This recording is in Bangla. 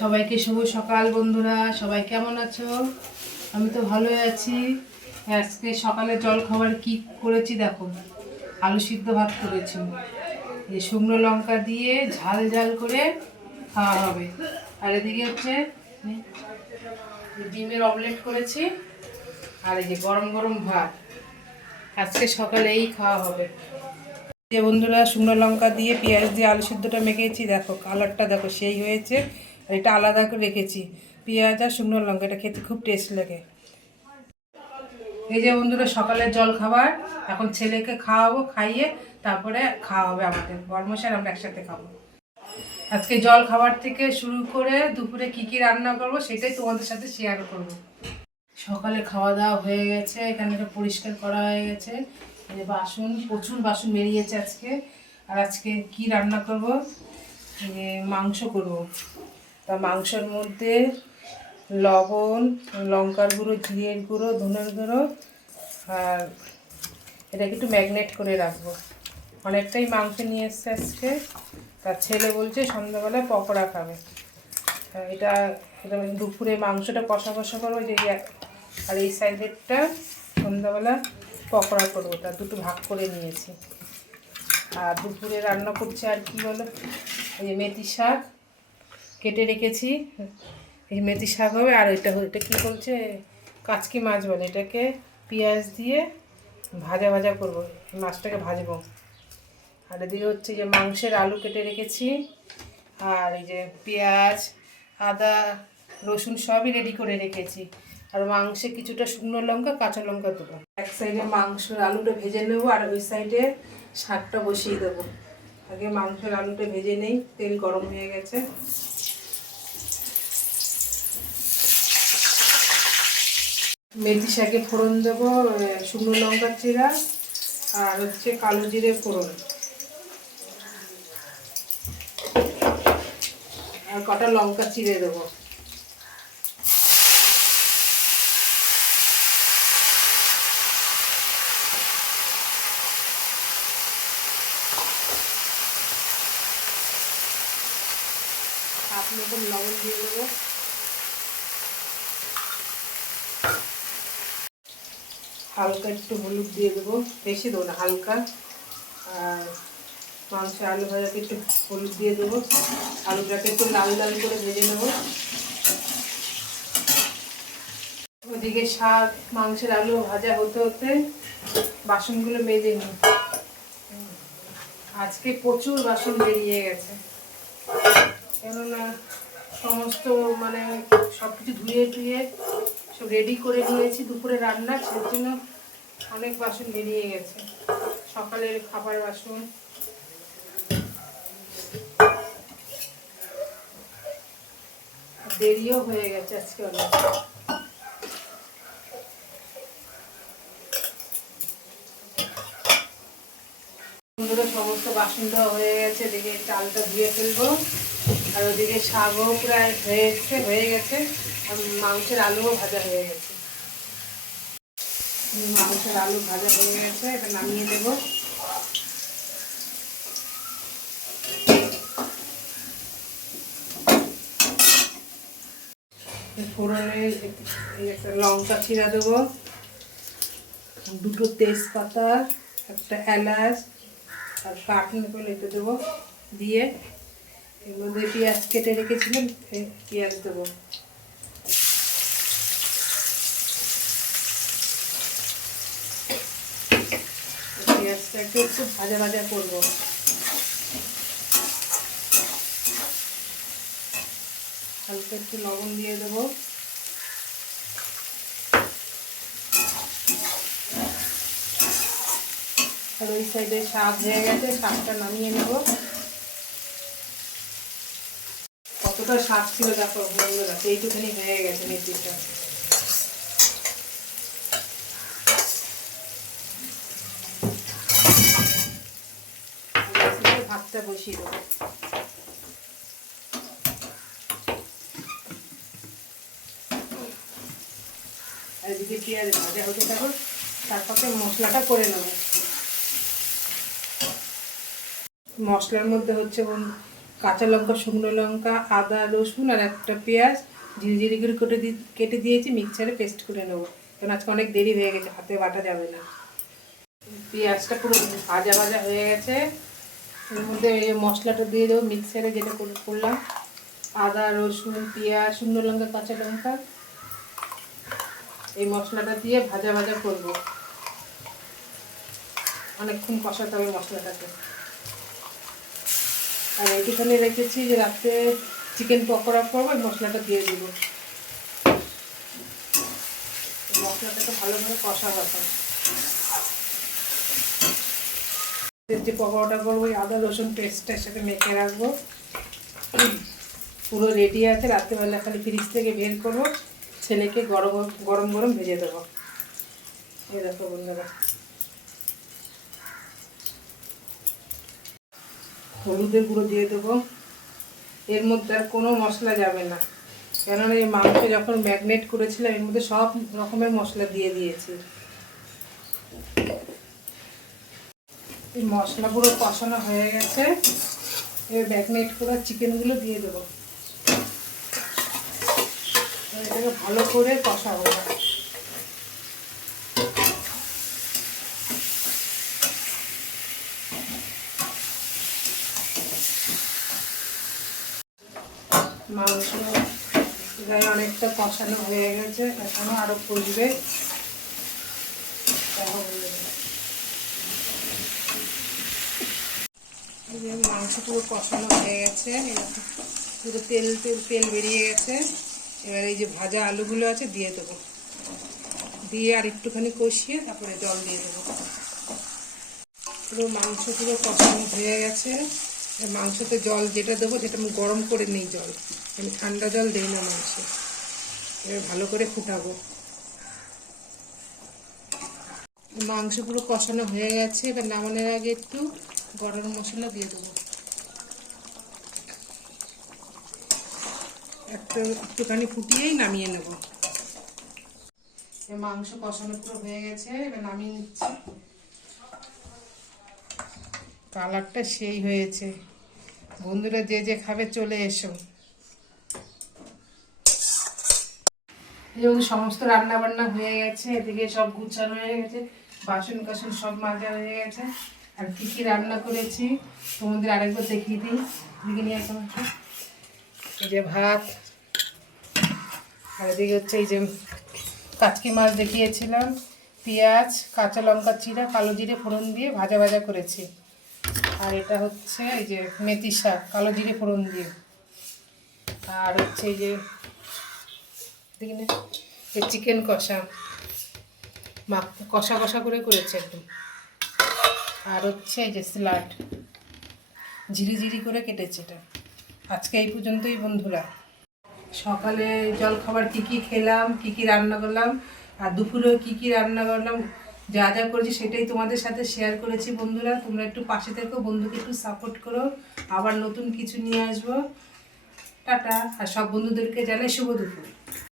সবাইকে শুভ সকাল বন্ধুরা। সবাই কেমন আছো? আমি তো ভালোই আছি। আজকে সকালে জল খাবার কি করেছি দেখো। আলু সিদ্ধ ভাত করেছি, এই শুকনো লঙ্কা দিয়ে ঝাল ঝাল করে খাওয়া হবে। আর এদিকে হচ্ছে ডিমের অমলেট করেছি, আর এই যে গরম গরম ভাত। আজকে সকালে এই খাওয়া হবে। যে বন্ধুরা, শুকনো লঙ্কা দিয়ে পেঁয়াজ দিয়ে আলু সিদ্ধটা মেখেছি, দেখো কালারটা দেখো সেই হয়েছে। আর এটা আলাদা করে রেখেছি, পেঁয়াজ আর শুকনো লঙ্কা, এটা খেতে খুব টেস্ট লাগে। এই যে বন্ধুরা, সকালের জল খাবার এখন ছেলেকে খাওয়াবো, খাইয়ে তারপরে খাওয়া হবে আমাদের বর্মশার, আমরা একসাথে খাবো। আজকে জল খাবার থেকে শুরু করে দুপুরে কি কি রান্না করব সেটাই তোমাদের সাথে শেয়ার করব। সকালে খাওয়া দাওয়া হয়ে গেছে, এখানে পরিষ্কার করা হয়ে গেছে। এই বাসন, প্রচুর বাসন বেরিয়েছে আজকে। আর আজকে কি রান্না করব, মাংস করব। তা মাংসের মধ্যে লবণ, লঙ্কার গুঁড়ো, জিরের গুঁড়ো, ধনের গুঁড়ো, আর এটাকে একটু ম্যাগনেট করে রাখবো। অনেকটাই মাংস নিয়ে এসছে আজকে। তার ছেলে বলছে সন্ধ্যাবেলায় পকোড়া খাবে। এটা এটা দুপুরে মাংসটা কষা কষা করবো যে, আর এই সাইডেরটা সন্ধ্যাবেলা পকোড়া করবো। তার দুটো ভাগ করে নিয়েছি। আর দুপুরে রান্না করছে আর কি বলো, এই মেথি শাক কেটে রেখেছি, এই মেথি শাক হবে। আর এটা কী বলছে, কাচকি মাছ বলে, এটাকে পেঁয়াজ দিয়ে ভাজা ভাজা করবো, এই মাছটাকে ভাজবো। আর এদিকে হচ্ছে যে মাংসের আলু কেটে রেখেছি, আর এই যে পেঁয়াজ, আদা, রসুন সবই রেডি করে রেখেছি। আর মাংসে কিছুটা শুকনো লঙ্কা, কাঁচা লঙ্কা দেবো। এক সাইডে মাংসের আলুটা ভেজে নেবো, আর ওই সাইডে শাকটা বসিয়ে দেবো। আগে মাংসের আলুটা ভেজে নেই, তেল গরম হয়ে গেছে। মেথি শাকে ফোড়ন দেবো, শুকনো লঙ্কার চিরা, আর হচ্ছে কালো জিরে ফোড়ন, আর কটা লঙ্কা চিড়ে দেবো। হাফ মতন লবণ দিয়ে দেবো। হালকা একটু হলুদ দিয়ে দেবো, বেশি দেবো না, হালকা। আর মাংস আলু ভাজাতে একটু হলুদ দিয়ে দেবো। আলুটাকে একটু লাল লাল করে ভেজে নেবো। ওদিকে শাক, মাংসের আলু ভাজা হতে হতে বাসনগুলো মেজে নিই। আজকে প্রচুর বাসন বেরিয়ে গেছে, কেননা সমস্ত মানে সব কিছু ধুয়ে টুয়ে সব রেডি করে নিয়েছি দুপুরে রান্না, সেই জন্য অনেক বাসন বেরিয়ে গেছে। সকালের খাবার বাসন, দেরিও হয়ে গেছে আজকে অনেক। বন্ধুরা, সমস্ত বাসন ধোয়া হয়ে গেছে। এদিকে চালটা ধুয়ে ফেলবো, আর ওদিকে শাকও প্রায় হয়ে গেছে, আর মাংসের আলুও ভাজা হয়ে গেছে। মাংসের আলু ভাজা হয়ে গেছে, এটা নামিয়ে নেব। ফোড়নে একটা লঙ্কা ছিঁড়া দেবো, দুটো তেজপাতা, একটা এলাচ, আর কাটনে করে রেখে দেবো। দিয়ে এর মধ্যে পেঁয়াজ কেটে রেখেছিলাম, পেঁয়াজ দেবো। পেঁয়াজটাকে একটু ভাজা ভাজা করবো। হালকা একটু লবণ দিয়ে দেবো। আর ওই সাইডে শাক হয়ে গেছে, শাকটা নামিয়ে নেব। কতটা শাক ছিল দেখো বন্ধুরা, এইটুখানি হয়ে গেছে মেথিটা। ভাতটা বসিয়ে দেবো। আর এদিকে পেঁয়াজ ভাজা হতে থাকুক, তারপরে মশলাটা করে নেব। মশলার মধ্যে হচ্ছে কাঁচা লঙ্কা, শুকনো লঙ্কা, আদা, রসুন আর একটা পেঁয়াজ ঝিরিঝিরি করে কেটে দিয়েছি, মিক্সারে পেস্ট করে নেবো, কারণ আজকে অনেক দেরি হয়ে গেছে, হাতে বাটা যাবে না। পেঁয়াজটা পুরো ভাজা ভাজা হয়ে গেছে, এর মধ্যে এই মশলাটা দিয়ে দেবো মিক্সারে, যেটা করলাম, আদা, রসুন, পেঁয়াজ, শুকনো লঙ্কা, কাঁচা লঙ্কা, এই মশলাটা দিয়ে ভাজা ভাজা করবো, অনেকক্ষণ কষাতে হবে মশলাটাকে। আর এইটুখানি রেখেছি যে রাত্রে চিকেন পকোড়া করবো, মশলাটা দিয়ে দিব, মশলাটাকে ভালো করে কষা হবে। যে পকোড়াটা করবো ওই আদা রসুন পেস্টটার সাথে মেখে রাখবো, পুরো রেডি আছে, রাত্রেবেলা খালি ফ্রিজ থেকে বের করবো, ছেলেকে গরম গরম গরম ভেজে দেবো। এই দেখো বন্ধুরা, হলুদের গুঁড়ো দিয়ে দেবো, এর মধ্যে আর কোনো মশলা যাবে না, কেননা এই মাংস যখন ম্যাগনেট করেছিলাম এর মধ্যে সব রকমের মশলা দিয়ে দিয়েছি। এই মশলা পুরো কষানো হয়ে গেছে, এবার ম্যাগনেট করা চিকেনগুলো দিয়ে দেবো, এটাকে ভালো করে কষাবো। মাংস গায়ে অনেকটা কষানো হয়ে গেছে, এখনো আরো কষবে। মাংস পুরো কষানো হয়ে গেছে, পুরো তেল তেল তেল বেরিয়ে গেছে। এবার এই যে ভাজা আলুগুলো আছে দিয়ে দেবো, দিয়ে আর একটুখানি কষিয়ে তারপরে জল দিয়ে দেবো। পুরো মাংস পুরো কষানো হয়ে গেছে, মাংসতে জল যেটা দেবো সেটা আমি গরম করে নিই, জল আমি ঠান্ডা জল দিই না মাংসে। এবার ভালো করে ফুটাবো। মাংস পুরো কষানো হয়ে গেছে, এবার নামানোর আগে একটু গরম মশলা দিয়ে দেবো, একটুখানি ফুটিয়েই নামিয়ে নেব। মাংস কষানো পুরো হয়ে গেছে, এবার নামিয়ে নিচ্ছি। কালারটা সেই হয়েছে, বন্ধুরা যে যে খাবে চলে এসো। যেহেতু সমস্ত রান্না বান্না হয়ে গেছে, এদিকে সব গুছানো হয়ে গেছে, বাসন কাসন সব মাজা হয়ে গেছে। আর কী কী রান্না করেছি তোমাদের আরেকবার দেখিয়ে দিই, দেখে নিয়ে এখন। এই যে ভাত, আর এদিকে হচ্ছে এই যে কাচকি মাছ দেখিয়েছিলাম, পেঁয়াজ, কাঁচা লঙ্কা চিরা, কালো জিরে ফোড়ন দিয়ে ভাজা ভাজা করেছি। আর এটা হচ্ছে এই যে মেথি শাক, কালো জিরে ফোড়ন দিয়ে। আর হচ্ছে এই যে এই চিকেন কষা, কষা কষা করে করেছে একদম। আর হচ্ছে এই যে স্যালাড, ঝিরি করে কেটেছে এটা। আজকে এই পর্যন্তই বন্ধুরা। সকালে জলখাবার কী কী খেলাম, কী কী রান্না করলাম, আর দুপুরে কী কী রান্না করলাম, যা যা করেছি সেটাই তোমাদের সাথে শেয়ার করেছি। বন্ধুরা তোমরা একটু পাশে থেকো, বন্ধুকে একটু সাপোর্ট করো, আবার নতুন কিছু নিয়ে আসবো। টাটা। আর সব বন্ধুদেরকে জানাই শুভ দুপুর।